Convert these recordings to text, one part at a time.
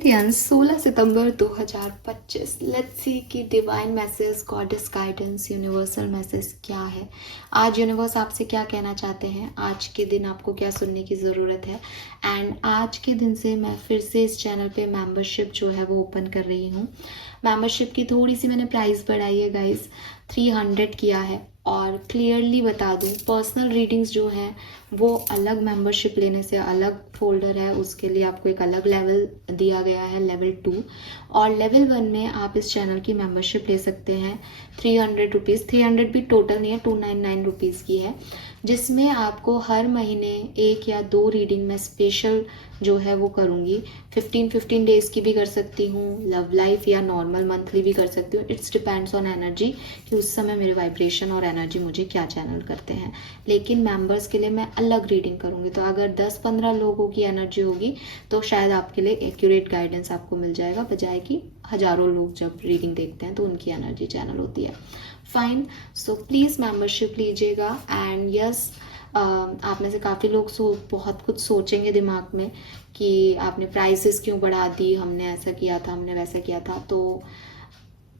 Experience 16 सितंबर 2025। Let's see कि divine message, goddess guidance, universal message क्या है। आज यूनिवर्स आपसे क्या कहना चाहते हैं, आज के दिन आपको क्या सुनने की ज़रूरत है। एंड आज के दिन से मैं फिर से इस चैनल पे मेंबरशिप जो है वो ओपन कर रही हूँ। मेंबरशिप की थोड़ी सी मैंने प्राइस बढ़ाई है गाइस, 300 किया है। और क्लियरली बता दूँ, पर्सनल रीडिंग्स जो हैं वो अलग मेंबरशिप लेने से अलग फोल्डर है, उसके लिए आपको एक अलग लेवल दिया गया है, लेवल 2। और लेवल 1 में आप इस चैनल की मेंबरशिप ले सकते हैं 300 रुपीज़। 300 भी टोटल नहीं है, 299 रुपीज़ की है, जिसमें आपको हर महीने 1 या 2 रीडिंग में स्पेशल जो है वो करूँगी। 15 डेज़ की भी कर सकती हूँ, लव लाइफ या नॉर्मल मंथली भी कर सकती हूँ। इट्स डिपेंड्स ऑन एनर्जी कि उस समय मेरे वाइब्रेशन और एनर्जी मुझे क्या चैनल करते हैं। लेकिन मेंबर्स के लिए मैं अलग रीडिंग करूँगी, तो अगर 10-15 लोगों की एनर्जी होगी तो शायद आपके लिए एक्यूरेट गाइडेंस आपको मिल जाएगा, बजाय कि हज़ारों लोग जब रीडिंग देखते हैं तो उनकी एनर्जी चैनल होती है। फाइन, सो प्लीज़ मेंबरशिप लीजिएगा। एंड यस, आप में से काफ़ी लोग बहुत कुछ सोचेंगे दिमाग में कि आपने प्राइसेस क्यों बढ़ा दी, हमने ऐसा किया था, हमने वैसा किया था। तो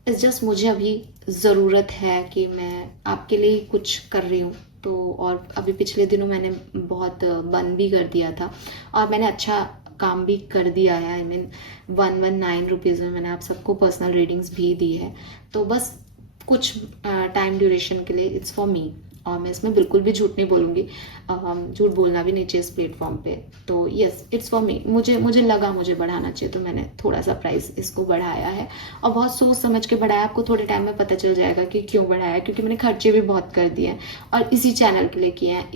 इट्स जस्ट मुझे अभी ज़रूरत है कि मैं आपके लिए कुछ कर रही हूँ। तो और अभी पिछले दिनों मैंने बहुत बंद भी कर दिया था और मैंने अच्छा काम भी कर दिया है। आई मीन 119 रुपीज़ में मैंने आप सबको पर्सनल रीडिंग्स भी दी है। तो बस कुछ टाइम ड्यूरेशन के लिए इट्स फॉर मी, और मैं इसमें बिल्कुल भी झूठ नहीं बोलूँगी। झूठ बोलना भी नहीं चाहिए इस प्लेटफॉर्म पे। तो यस, इट्स फॉर मी। मुझे लगा मुझे बढ़ाना चाहिए, तो मैंने थोड़ा सा प्राइस इसको बढ़ाया है, और बहुत सोच समझ के बढ़ाया। आपको थोड़े टाइम में पता चल जाएगा कि क्यों बढ़ाया, क्योंकि मैंने खर्चे भी बहुत कर दिए हैं और इसी चैनल के लिए किए हैं,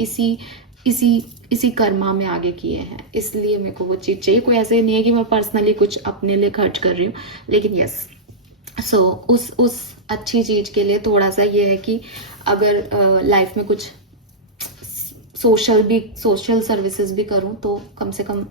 इसी कर्मा में आगे किए हैं। इसलिए मेरे को वो चीज़ चाहिए। कोई ऐसे नहीं है कि मैं पर्सनली कुछ अपने लिए खर्च कर रही हूँ, लेकिन यस, सो उस अच्छी चीज़ के लिए थोड़ा सा ये है कि अगर लाइफ में कुछ सोशल सर्विसेज भी करूँ तो कम से कम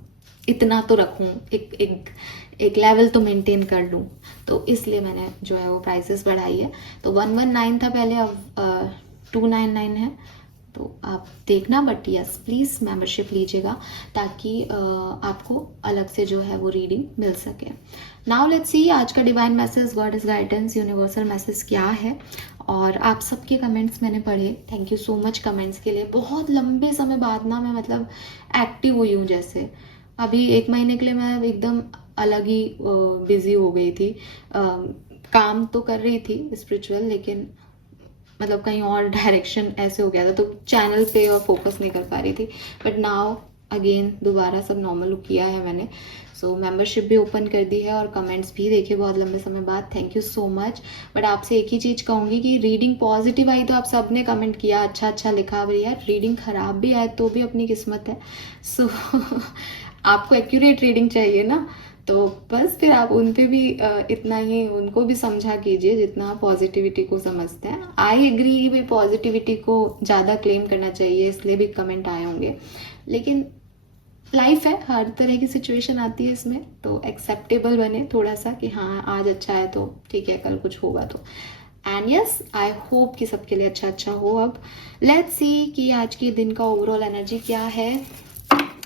इतना तो रखूँ, एक लेवल तो मेंटेन कर लूँ। तो इसलिए मैंने जो है वो प्राइसेस बढ़ाई है। तो 119 था पहले, अब 299 है। तो आप देखना, बट यस प्लीज़ मेंबरशिप लीजिएगा ताकि आपको अलग से जो है वो रीडिंग मिल सके। नाउ लेट्स सी आज का divine message, God is guidance, universal message क्या है। और आप सबके कमेंट्स मैंने पढ़े, thank you so much comments के लिए। बहुत लंबे समय बाद ना मैं मतलब एक्टिव हुई हूँ। जैसे अभी 1 महीने के लिए मैं एकदम अलग ही बिजी हो गई थी। काम तो कर रही थी स्पिरिचुअल, लेकिन मतलब कहीं और डायरेक्शन ऐसे हो गया था, तो चैनल पे और फोकस नहीं कर पा रही थी। बट नाउ अगेन दोबारा सब नॉर्मल किया है मैंने। सो मेंबरशिप भी ओपन कर दी है और कमेंट्स भी देखे बहुत लंबे समय बाद, thank you so much. But आपसे एक ही चीज़ कहूँगी कि रीडिंग पॉजिटिव आई तो आप सब ने कमेंट किया, अच्छा लिखा। भाई यार, रीडिंग खराब भी आए तो भी अपनी किस्मत है। सो आपको एक्यूरेट रीडिंग चाहिए ना, तो बस फिर आप उन पे भी इतना ही उनको भी समझा कीजिए जितना पॉजिटिविटी को समझते हैं। आई एग्री, भाई पॉजिटिविटी को ज़्यादा क्लेम करना चाहिए, इसलिए भी कमेंट आए होंगे। लेकिन लाइफ है, हर तरह की सिचुएशन आती है इसमें, तो एक्सेप्टेबल बने थोड़ा सा कि हाँ आज अच्छा है तो ठीक है, कल कुछ होगा तो। एंड यस, आई होप कि सबके लिए अच्छा हो। अब लेट्स सी कि आज के दिन का ओवरऑल एनर्जी क्या है।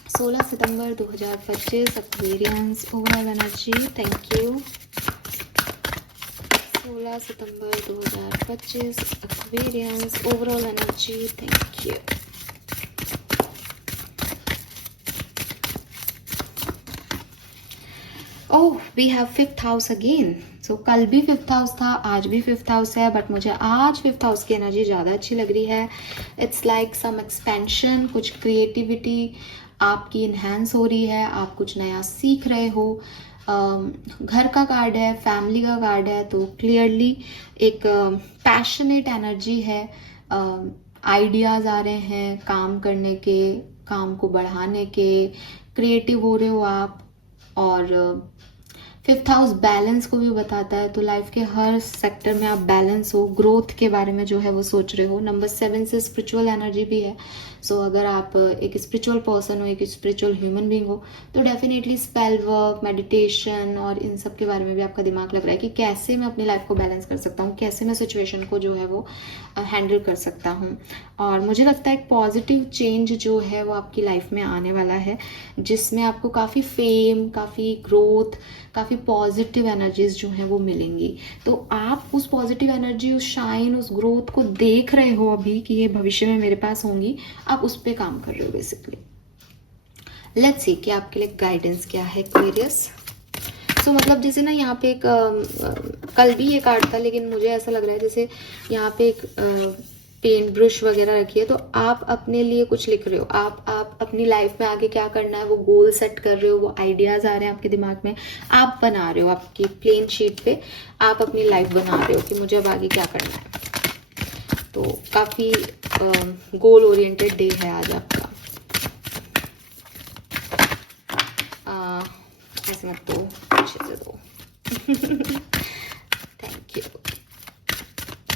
16 सितंबर 2025, Aquarians overall energy, thank you. 16 सितंबर 2025, Aquarians overall energy, thank you. Oh, we have 5th house again. So कल भी 5th हाउस था, आज भी 5th हाउस है, बट मुझे आज 5th हाउस की एनर्जी ज़्यादा अच्छी लग रही है। इट्स लाइक सम एक्सपेंशन, कुछ क्रिएटिविटी आपकी इन्हेंस हो रही है, आप कुछ नया सीख रहे हो। घर का कार्ड है, फैमिली का कार्ड है, तो क्लियरली एक पैशनेट एनर्जी है। आइडियाज़ आ रहे हैं काम करने के, काम को बढ़ाने के, क्रिएटिव हो रहे हो आप। और 5th हाउस बैलेंस को भी बताता है, तो लाइफ के हर सेक्टर में आप बैलेंस हो, ग्रोथ के बारे में जो है वो सोच रहे हो। नंबर 7 से स्पिरिचुअल एनर्जी भी है। सो अगर आप एक स्पिरिचुअल पर्सन हो, एक स्पिरिचुअल ह्यूमन बीइंग हो, तो डेफिनेटली स्पेल वर्क, मेडिटेशन और इन सब के बारे में भी आपका दिमाग लग रहा है कि कैसे मैं अपनी लाइफ को बैलेंस कर सकता हूँ, कैसे मैं सिचुएशन को जो है वो हैंडल कर सकता हूँ। और मुझे लगता है एक पॉजिटिव चेंज जो है वो आपकी लाइफ में आने वाला है, जिसमें आपको काफ़ी फेम, काफ़ी ग्रोथ, काफ़ी पॉजिटिव एनर्जीज जो हैं वो मिलेंगी। तो आप उस पॉजिटिव एनर्जी, उस शाइन, उस ग्रोथ को देख रहे हो अभी कि ये भविष्य में मेरे पास होंगी, आप उस पर काम कर रहे हो बेसिकली। लेट्स सी कि आपके लिए गाइडेंस क्या है एक्वेरियस। तो मतलब जैसे ना यहाँ पे एक कल भी ये कार्ड था, लेकिन मुझे ऐसा लग रहा है जैसे यहाँ पे एक पेन ब्रश वगैरह रखी है, तो आप अपने लिए कुछ लिख रहे हो, आप अपनी लाइफ में आगे क्या करना है वो गोल सेट कर रहे हो, वो आइडियाज आ रहे हैं आपके दिमाग में, आप बना रहे हो आपकी प्लेन शीट पे, आप अपनी लाइफ बना रहे हो कि मुझे अब आगे क्या करना है। तो काफ़ी गोल ओरिएंटेड डे है आज आपका। ऐसे मत दो, अच्छे से दो। Thank you.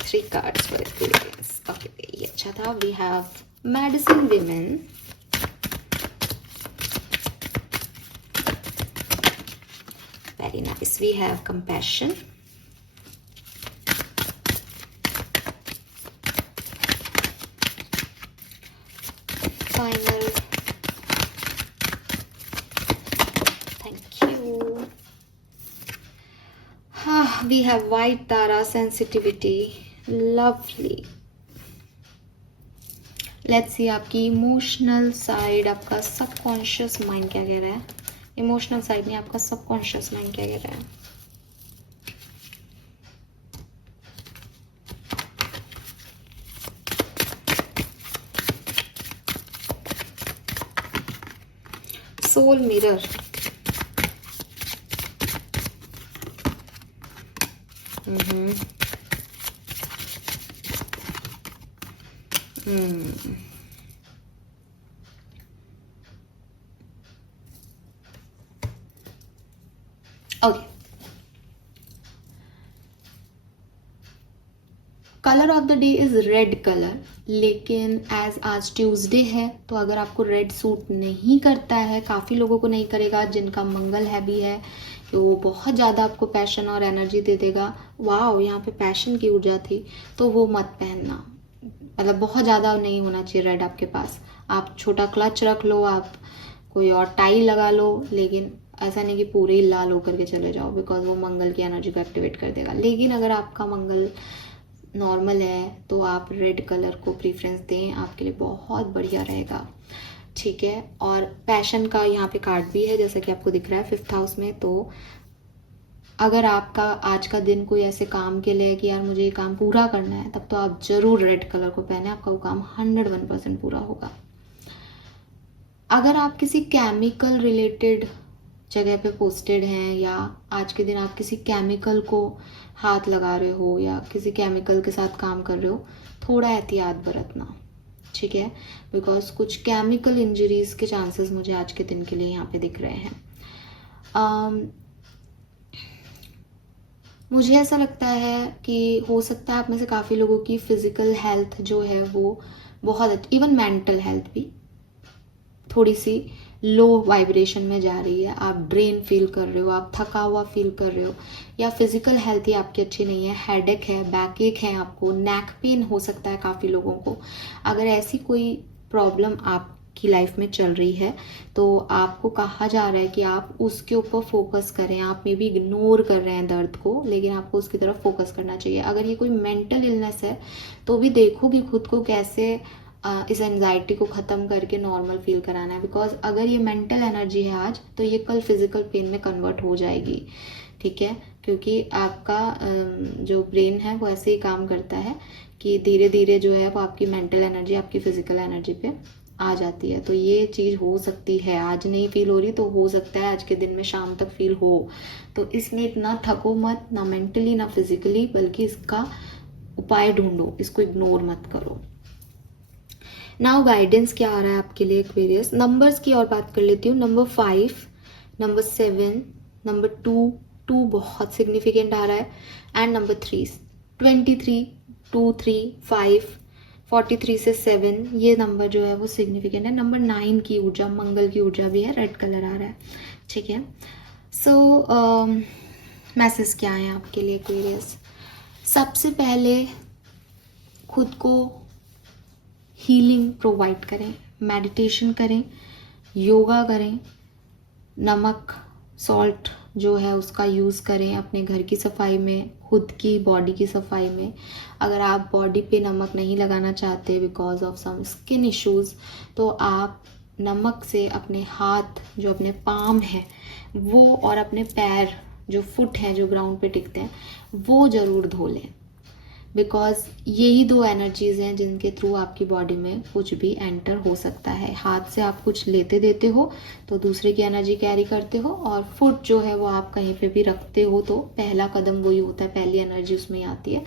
3 cards for Aquarius. Okay, ये अच्छा था। We have Medicine Women. Very nice. We have Compassion. Final. Thank you. We have White Tara, Sensitivity. Lovely. Let's see आपकी इमोशनल साइड, आपका सबकॉन्शियस माइंड क्या कह रहा है। इमोशनल साइड नहीं, आपका सबकॉन्शियस माइंड क्या कह रहा है। Soul mirror. Okay, colour of the day is red colour, लेकिन एज आज ट्यूसडे है तो अगर आपको रेड सूट नहीं करता है, काफ़ी लोगों को नहीं करेगा जिनका मंगल है भी है कि वो बहुत ज़्यादा आपको पैशन और एनर्जी दे देगा। वाओ, यहाँ पे पैशन की ऊर्जा थी, तो वो मत पहनना। मतलब बहुत ज़्यादा नहीं होना चाहिए रेड आपके पास। आप छोटा क्लच रख लो, आप कोई और टाई लगा लो, लेकिन ऐसा नहीं कि पूरे ही लाल होकर के चले जाओ, बिकॉज वो मंगल की एनर्जी को एक्टिवेट कर देगा। लेकिन अगर आपका मंगल नॉर्मल है तो आप रेड कलर को प्रीफरेंस दें, आपके लिए बहुत बढ़िया रहेगा। ठीक है, और पैशन का यहाँ पे कार्ड भी है जैसा कि आपको दिख रहा है 5th हाउस में। तो अगर आपका आज का दिन कोई ऐसे काम के लिए कि यार मुझे ये काम पूरा करना है, तब तो आप जरूर रेड कलर को पहने, आपका वो काम 101% पूरा होगा। अगर आप किसी केमिकल रिलेटेड जगह पे पोस्टेड हैं, या आज के दिन आप किसी केमिकल को हाथ लगा रहे हो या किसी केमिकल के साथ काम कर रहे हो, थोड़ा एहतियात बरतना। ठीक है, बिकॉज कुछ केमिकल इंजरीज के चांसेस मुझे आज के दिन के लिए यहाँ पे दिख रहे हैं। मुझे ऐसा लगता है कि हो सकता है आप में से काफ़ी लोगों की फिजिकल हेल्थ जो है वो बहुत, इवन मेंटल हेल्थ भी थोड़ी सी लो वाइब्रेशन में जा रही है। आप ड्रेन फील कर रहे हो, आप थका हुआ फील कर रहे हो, या फिजिकल हेल्थ ही आपकी अच्छी नहीं है, हेडेक है, बैक एक है, आपको नेक पेन हो सकता है काफ़ी लोगों को। अगर ऐसी कोई प्रॉब्लम आपकी लाइफ में चल रही है तो आपको कहा जा रहा है कि आप उसके ऊपर फोकस करें। आप मे भी इग्नोर कर रहे हैं दर्द को, लेकिन आपको उसकी तरफ फोकस करना चाहिए। अगर ये कोई मेंटल इलनेस है तो भी देखो कि खुद को कैसे इस एंजाइटी को ख़त्म करके नॉर्मल फील कराना है। बिकॉज अगर ये मेंटल एनर्जी है आज, तो ये कल फिजिकल पेन में कन्वर्ट हो जाएगी। ठीक है, क्योंकि आपका जो ब्रेन है वो ऐसे ही काम करता है कि धीरे धीरे जो है वो आपकी मेंटल एनर्जी आपकी फिजिकल एनर्जी पे आ जाती है। तो ये चीज़ हो सकती है, आज नहीं फील हो रही तो हो सकता है आज के दिन में शाम तक फील हो। तो इसमें इतना थको मत, ना मेंटली ना फिजिकली, बल्कि इसका उपाय ढूंढो, इसको इग्नोर मत करो। नाउ गाइडेंस क्या आ रहा है आपके लिए एक्वेरियस। नंबर्स की और बात कर लेती हूँ। नंबर 5, नंबर 7, नंबर 2, 2 बहुत सिग्निफिकेंट आ रहा है, एंड नंबर 3 23, 2, 3, 5, 43 से 7 ये नंबर जो है वो सिग्निफिकेंट है। नंबर 9 की ऊर्जा, मंगल की ऊर्जा भी है, रेड कलर आ रहा है, ठीक है। सो मैसेज क्या है आपके लिए एक्वेरियस? सबसे पहले खुद को हीलिंग प्रोवाइड करें, मेडिटेशन करें, योगा करें, नमक सॉल्ट जो है उसका यूज़ करें अपने घर की सफाई में, खुद की बॉडी की सफाई में। अगर आप बॉडी पे नमक नहीं लगाना चाहते because of some skin issues, तो आप नमक से अपने हाथ जो अपने पाम है वो, और अपने पैर जो फुट हैं जो ग्राउंड पे टिकते हैं, वो ज़रूर धो लें। बिकॉज यही 2 एनर्जीज हैं जिनके थ्रू आपकी बॉडी में कुछ भी एंटर हो सकता है। हाथ से आप कुछ लेते देते हो तो दूसरे की एनर्जी कैरी करते हो, और फुट जो है वो आप कहीं पे भी रखते हो तो पहला कदम वही होता है, पहली एनर्जी उसमें आती है,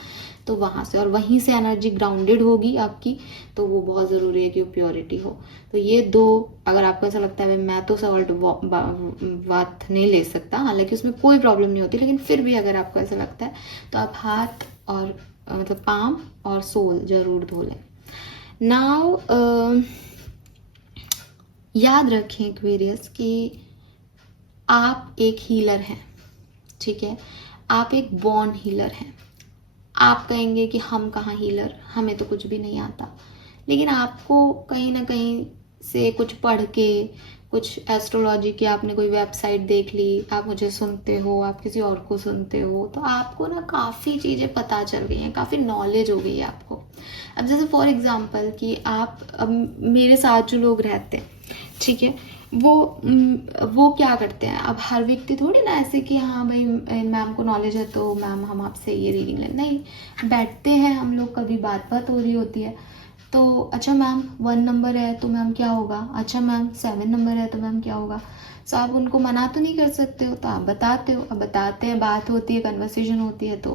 तो वहाँ से, और वहीं से एनर्जी ग्राउंडेड होगी आपकी, तो वो बहुत ज़रूरी है कि वो प्योरिटी हो। तो ये 2, अगर आपको ऐसा लगता है मैं तो सॉल्ट बात नहीं ले सकता, हालांकि उसमें कोई प्रॉब्लम नहीं होती, लेकिन फिर भी अगर आपको ऐसा लगता है तो आप हाथ और मतलब पाम और सोल जरूर धो लें। नाउ याद रखें एक्वेरियस कि आप एक हीलर हैं, ठीक है। आप एक बॉर्न हीलर हैं। आप कहेंगे कि हम कहाँ हीलर, हमें तो कुछ भी नहीं आता, लेकिन आपको कहीं ना कहीं से कुछ पढ़ के, कुछ एस्ट्रोलॉजी की आपने कोई वेबसाइट देख ली, आप मुझे सुनते हो, आप किसी और को सुनते हो, तो आपको ना काफ़ी चीज़ें पता चल गई हैं, काफ़ी नॉलेज हो गई है आपको। अब जैसे फॉर एग्जांपल कि आप, अब मेरे साथ जो लोग रहते हैं, ठीक है, वो क्या करते हैं, अब हर व्यक्ति थोड़ी ना ऐसे कि हाँ भाई मैम को नॉलेज है तो मैम हम आपसे ये रीडिंग लें, नहीं, बैठते हैं हम लोग, कभी बात हो रही होती है, तो अच्छा मैम 1 नंबर है तो मैम क्या होगा, अच्छा मैम 7 नंबर है तो मैम क्या होगा। सो आप उनको मना तो नहीं कर सकते हो, तो आप बताते हो, अब बताते हैं, बात होती है, कन्वर्सेशन होती है, तो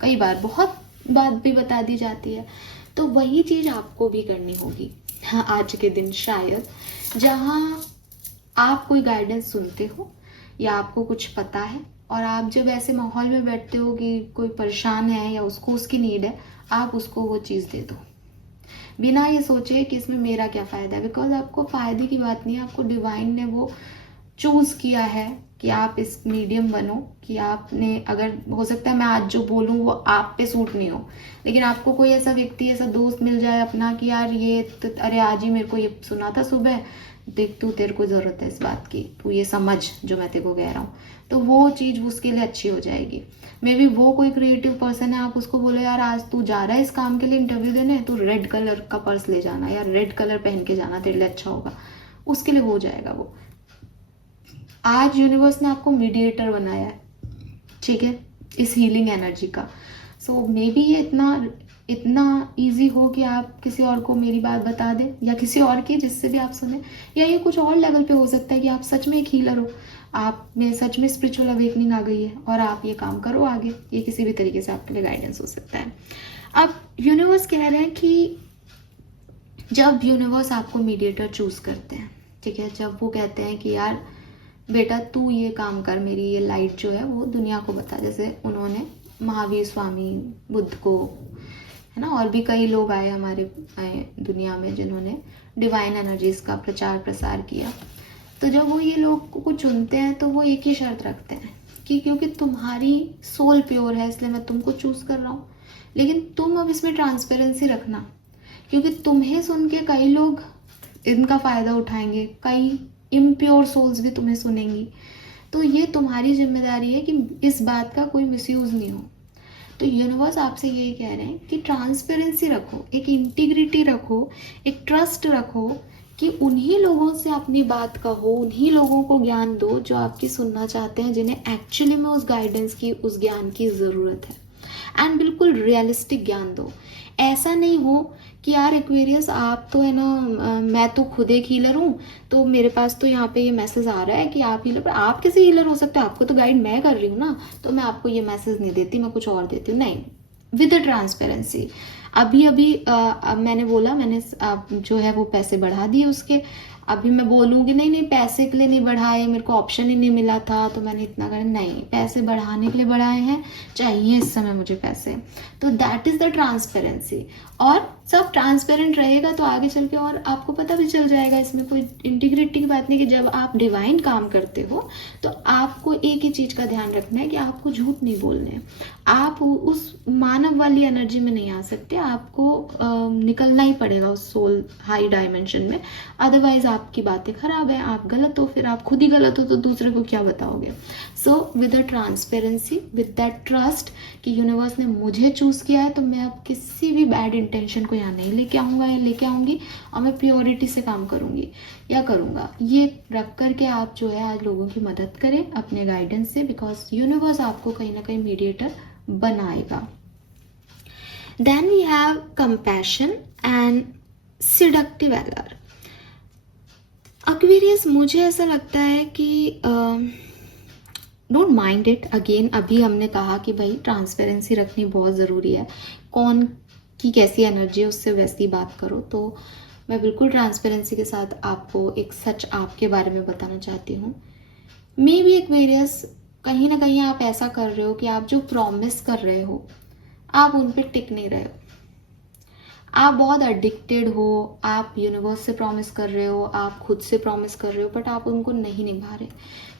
कई बार बहुत बात भी बता दी जाती है। तो वही चीज़ आपको भी करनी होगी, हाँ, आज के दिन शायद, जहाँ आप कोई गाइडेंस सुनते हो या आपको कुछ पता है, और आप जब ऐसे माहौल में बैठते हो कि कोई परेशान है या उसको उसकी नीड है, आप उसको वो चीज़ दे दो, बिना ये सोचे कि इसमें मेरा क्या फ़ायदा है। बिकॉज आपको फ़ायदे की बात नहीं है, आपको डिवाइन ने वो चूज़ किया है कि आप इस मीडियम बनो, कि आपने, अगर हो सकता है मैं आज जो बोलूँ वो आप पे सूट नहीं हो, लेकिन आपको कोई ऐसा व्यक्ति, ऐसा दोस्त मिल जाए अपना कि यार ये तो, अरे आज ही मेरे को ये सुना था सुबह, देख तू, तेरे को ज़रूरत है इस बात की, तू ये समझ जो मैं तेरे को कह रहा हूँ, तो वो चीज़ उसके लिए अच्छी हो जाएगी। मे बी वो कोई क्रिएटिव पर्सन है, आप उसको बोलो यार आज तू जा रहा है इस काम के लिए इंटरव्यू देने, तू रेड कलर का पर्स ले जाना, यार रेड कलर पहन के जाना, तेरे लिए अच्छा होगा, उसके लिए हो जाएगा वो। आज यूनिवर्स ने आपको मीडिएटर बनाया है, ठीक है, इस हीलिंग एनर्जी का। सो मे बी ये इतना इजी हो कि आप किसी और को मेरी बात बता दें, या किसी और की जिससे भी आप सुने, या ये कुछ और लेवल पे हो सकता है कि आप सच में एक हीलर हो, आप में सच में स्पिरिचुअल अवेकनिंग आ गई है और आप ये काम करो आगे, ये किसी भी तरीके से आपके लिए गाइडेंस हो सकता है। अब यूनिवर्स कह रहे हैं कि जब यूनिवर्स आपको मीडिएटर चूज करते हैं, ठीक है, जब वो कहते हैं कि यार बेटा तू ये काम कर, मेरी ये लाइट जो है वो दुनिया को बता, जैसे उन्होंने महावीर स्वामी, बुद्ध को, है ना, और भी कई लोग आए हमारे दुनिया में जिन्होंने डिवाइन एनर्जीज का प्रचार प्रसार किया। तो जब वो ये लोग को चुनते हैं तो वो एक ही शर्त रखते हैं कि क्योंकि तुम्हारी सोल प्योर है इसलिए मैं तुमको चूज कर रहा हूँ, लेकिन तुम अब इसमें ट्रांसपेरेंसी रखना, क्योंकि तुम्हें सुन के कई लोग इनका फ़ायदा उठाएंगे, कई इम्प्योर सोल्स भी तुम्हें सुनेंगी, तो ये तुम्हारी जिम्मेदारी है कि इस बात का कोई मिसयूज़ नहीं हो। तो यूनिवर्स आपसे यही कह रहे हैं कि ट्रांसपेरेंसी रखो, एक इंटीग्रिटी रखो, एक ट्रस्ट रखो, कि उन्हीं लोगों से अपनी बात कहो, उन्हीं लोगों को ज्ञान दो जो आपकी सुनना चाहते हैं, जिन्हें एक्चुअली में उस गाइडेंस की, उस ज्ञान की ज़रूरत है, एंड बिल्कुल रियलिस्टिक ज्ञान दो। ऐसा नहीं हो कि यार एक्वेरियस आप तो है ना, मैं तो खुद एक हीलर हूँ, तो मेरे पास तो यहाँ पे ये मैसेज आ रहा है कि आप हीलर, पर आप कैसे हीलर हो सकते हैं, आपको तो गाइड मैं कर रही हूँ ना, तो मैं आपको ये मैसेज नहीं देती, मैं कुछ और देती हूँ। नहीं, विद ट्रांसपेरेंसी। अभी मैंने बोला, मैंने जो है वो पैसे बढ़ा दिए उसके, अभी मैं बोलूँगी नहीं नहीं पैसे के लिए नहीं बढ़ाए, मेरे को ऑप्शन ही नहीं मिला था तो मैंने इतना कर, नहीं, पैसे बढ़ाने के लिए बढ़ाए हैं, चाहिए इस समय मुझे पैसे। तो दैट इज़ द ट्रांसपेरेंसी। और सब ट्रांसपेरेंट रहेगा तो आगे चल के और आपको पता भी चल जाएगा, इसमें कोई इंटीग्रिटी की बात नहीं कि जब आप डिवाइन काम करते हो तो आपको एक ही चीज़ का ध्यान रखना है कि आपको झूठ नहीं बोलने हैं। आप उस मानव वाली एनर्जी में नहीं आ सकते, आपको निकलना ही पड़ेगा उस सोल हाई डायमेंशन में, अदरवाइज आपकी बातें खराब है, आप गलत हो, फिर आप खुद ही गलत हो तो दूसरे को क्या बताओगे। So with the transparency, with that trust कि यूनिवर्स ने मुझे चूज़ किया है तो मैं अब किसी भी बैड इंटेंशन को यहाँ नहीं लेके आऊँगा या लेके आऊँगी, और मैं प्योरिटी से काम करूँगी या करूँगा, ये रख करके आप जो है आज लोगों की मदद करें अपने गाइडेंस से, बिकॉज यूनिवर्स आपको कहीं ना कहीं मीडिएटर बनाएगा। Then we have compassion and seductive allure. Aquarius, मुझे ऐसा लगता है कि डोंट माइंड इट। अगेन अभी हमने कहा कि भाई ट्रांसपेरेंसी रखनी बहुत ज़रूरी है, कौन की कैसी एनर्जी है उससे वैसी बात करो। तो मैं बिल्कुल ट्रांसपेरेंसी के साथ आपको एक सच आपके बारे में बताना चाहती हूँ। मे बी एक्वेरियस, कहीं ना कहीं आप ऐसा कर रहे हो कि आप जो प्रॉमिस कर रहे हो आप उन पर टिक नहीं रहे हो, आप बहुत एडिक्टेड हो, आप यूनिवर्स से प्रॉमिस कर रहे हो, आप खुद से प्रॉमिस कर रहे हो, बट आप उनको नहीं निभा रहे।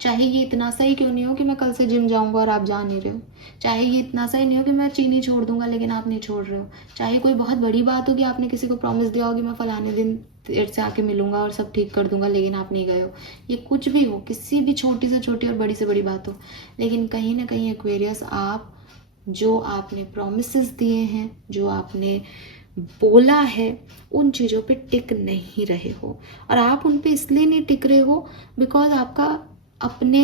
चाहे ये इतना सही क्यों नहीं हो कि मैं कल से जिम जाऊंगा और आप जा नहीं रहे हो, चाहे ये इतना सही नहीं हो कि मैं चीनी छोड़ दूंगा लेकिन आप नहीं छोड़ रहे हो, चाहे कोई बहुत बड़ी बात हो कि आपने किसी को प्रॉमिस दिया हो कि मैं फलाने दिन देर से आके मिलूंगा और सब ठीक कर दूंगा लेकिन आप नहीं गए हो, ये कुछ भी हो, किसी भी छोटी से छोटी और बड़ी से बड़ी बात हो, लेकिन कहीं ना कहीं एक्वेरियस आप जो आपने प्रॉमिसेस दिए हैं, जो आपने बोला है, उन चीज़ों पे टिक नहीं रहे हो। और आप उन पे इसलिए नहीं टिक रहे हो बिकॉज आपका अपने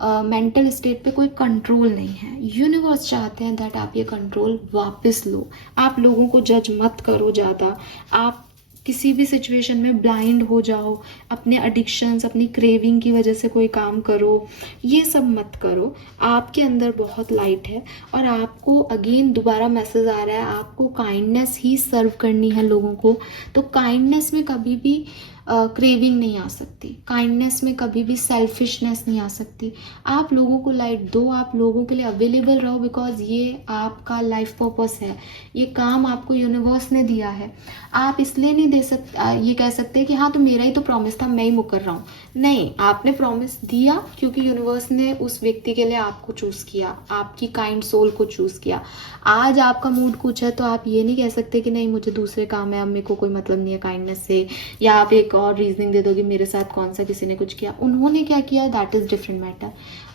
मेंटल स्टेट पे कोई कंट्रोल नहीं है। यूनिवर्स चाहते हैं दैट आप ये कंट्रोल वापस लो। आप लोगों को जज मत करो ज़्यादा, आप किसी भी सिचुएशन में ब्लाइंड हो जाओ, अपने एडिक्शंस, अपनी क्रेविंग की वजह से कोई काम करो, ये सब मत करो। आपके अंदर बहुत लाइट है और आपको अगेन दोबारा मैसेज आ रहा है, आपको काइंडनेस ही सर्व करनी है लोगों को। तो काइंडनेस में कभी भी क्रेविंग नहीं आ सकती, काइंडनेस में कभी भी सेल्फिशनेस नहीं आ सकती। आप लोगों को लाइट दो, आप लोगों के लिए अवेलेबल रहो, बिकॉज ये आपका लाइफ पर्पस है, ये काम आपको यूनिवर्स ने दिया है। आप इसलिए नहीं दे सकते, ये कह सकते कि हाँ तो मेरा ही तो प्रॉमिस था, मैं ही मुकर रहा हूँ। नहीं, आपने प्रॉमिस दिया क्योंकि यूनिवर्स ने उस व्यक्ति के लिए आपको चूज़ किया, आपकी काइंड सोल को चूज़ किया। आज आपका मूड कुछ है तो आप ये नहीं कह सकते कि नहीं मुझे दूसरे काम है, अब मेरे को कोई मतलब नहीं है काइंडनेस से, या आप एक और रीजनिंग दे दोगे मेरे साथ कौन सा किसी ने कुछ किया, उन्होंने क्या किया, दैट इज़ डिफरेंट मैटर।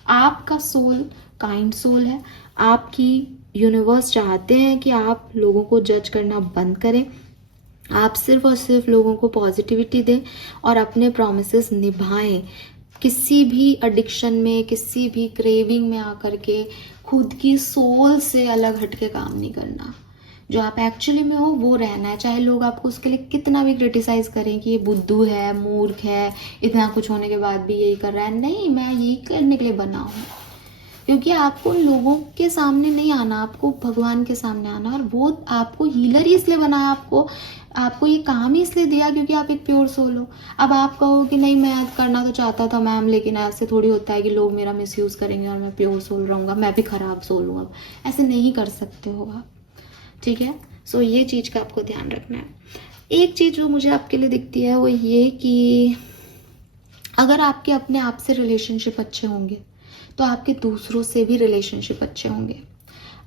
आपका सोल काइंड सोल है, आपकी यूनिवर्स चाहते हैं कि आप लोगों को जज करना बंद करें, आप सिर्फ और सिर्फ लोगों को पॉजिटिविटी दें और अपने प्रॉमिसेस निभाएं। किसी भी एडिक्शन में, किसी भी क्रेविंग में आकर के खुद की सोल से अलग हट के काम नहीं करना। जो आप एक्चुअली में हो वो रहना है, चाहे लोग आपको उसके लिए कितना भी क्रिटिसाइज करें कि ये बुद्धू है, मूर्ख है, इतना कुछ होने के बाद भी यही कर रहा है। नहीं, मैं यही करने के लिए बना हूँ, क्योंकि आपको लोगों के सामने नहीं आना, आपको भगवान के सामने आना। और वो आपको हीलर ही इसलिए बनाया, आपको ये काम ही इसलिए दिया क्योंकि आप एक प्योर सोल हो। अब आप कहो कि नहीं मैं करना तो चाहता था मैम, लेकिन ऐसे थोड़ी होता है कि लोग मेरा मिसयूज करेंगे और मैं प्योर सोल रहूँगा, मैं भी खराब सोल हूँ। अब ऐसे नहीं कर सकते हो आप, ठीक है। सो ये चीज़ का आपको ध्यान रखना है। एक चीज़ जो मुझे आपके लिए दिखती है वो ये कि अगर आपके अपने आप से रिलेशनशिप अच्छे होंगे तो आपके दूसरों से भी रिलेशनशिप अच्छे होंगे।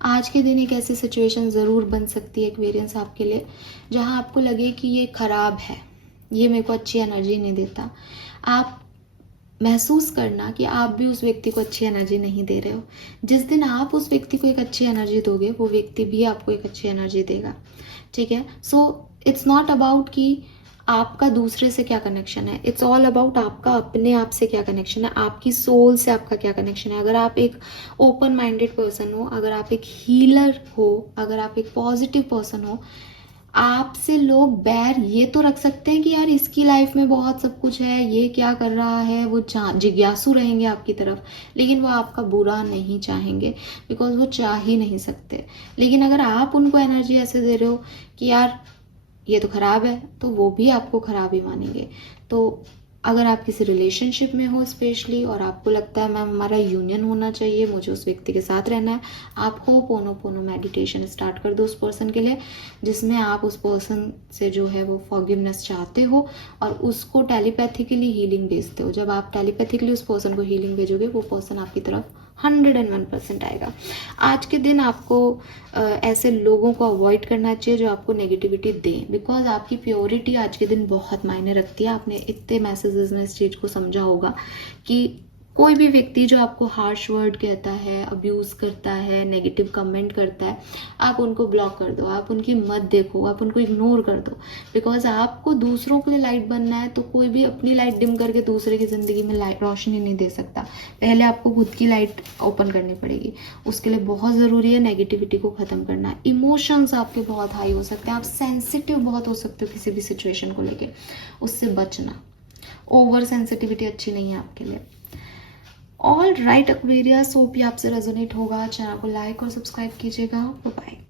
आज के दिन एक ऐसी सिचुएशन ज़रूर बन सकती है एक्वेरियंस आपके लिए, जहां आपको लगे कि ये ख़राब है, ये मेरे को अच्छी एनर्जी नहीं देता। आप महसूस करना कि आप भी उस व्यक्ति को अच्छी एनर्जी नहीं दे रहे हो। जिस दिन आप उस व्यक्ति को एक अच्छी एनर्जी दोगे, वो व्यक्ति भी आपको एक अच्छी एनर्जी देगा, ठीक है। सो इट्स नॉट अबाउट कि आपका दूसरे से क्या कनेक्शन है, इट्स ऑल अबाउट आपका अपने आप से क्या कनेक्शन है, आपकी सोल से आपका क्या कनेक्शन है। अगर आप एक ओपन माइंडेड पर्सन हो, अगर आप एक हीलर हो, अगर आप एक पॉजिटिव पर्सन हो, आपसे लोग बैर ये तो रख सकते हैं कि यार इसकी लाइफ में बहुत सब कुछ है, ये क्या कर रहा है, वो जिज्ञासु रहेंगे आपकी तरफ, लेकिन वो आपका बुरा नहीं चाहेंगे, बिकॉज वो चाह ही नहीं सकते। लेकिन अगर आप उनको एनर्जी ऐसे दे रहे हो कि यार ये तो ख़राब है, तो वो भी आपको ख़राब ही मानेंगे। तो अगर आप किसी रिलेशनशिप में हो स्पेशली और आपको लगता है मैम हमारा यूनियन होना चाहिए, मुझे उस व्यक्ति के साथ रहना है, आप होपोनोपोनो मेडिटेशन स्टार्ट कर दो उस पर्सन के लिए, जिसमें आप उस पर्सन से जो है वो फॉरगिवनेस चाहते हो और उसको टेलीपैथिकली हीलिंग भेजते हो। जब आप टेलीपैथिकली उस पर्सन को हीलिंग भेजोगे, वो पर्सन आपकी तरफ 101% आएगा। आज के दिन आपको ऐसे लोगों को अवॉइड करना चाहिए जो आपको नेगेटिविटी दें, बिकॉज आपकी प्योरिटी आज के दिन बहुत मायने रखती है। आपने इतने मैसेजेस में इस चीज़ को समझा होगा कि कोई भी व्यक्ति जो आपको हार्श वर्ड कहता है, अब्यूज़ करता है, नेगेटिव कमेंट करता है, आप उनको ब्लॉक कर दो, आप उनकी मत देखो, आप उनको इग्नोर कर दो। बिकॉज आपको दूसरों के लिए लाइट बनना है, तो कोई भी अपनी लाइट डिम करके दूसरे की ज़िंदगी में लाइट रोशनी नहीं दे सकता। पहले आपको खुद की लाइट ओपन करनी पड़ेगी। उसके लिए बहुत ज़रूरी है नेगेटिविटी को ख़त्म करना। इमोशंस आपके बहुत हाई हो सकते हैं, आप सेंसिटिव बहुत हो सकते हो किसी भी सिचुएशन को लेके, उससे बचना। ओवर सेंसिटिविटी अच्छी नहीं है आपके लिए। ऑल राइट एक्वेरियस, होप ये आपसे रेजोनेट होगा। चैनल को लाइक और सब्सक्राइब कीजिएगा। Bye bye.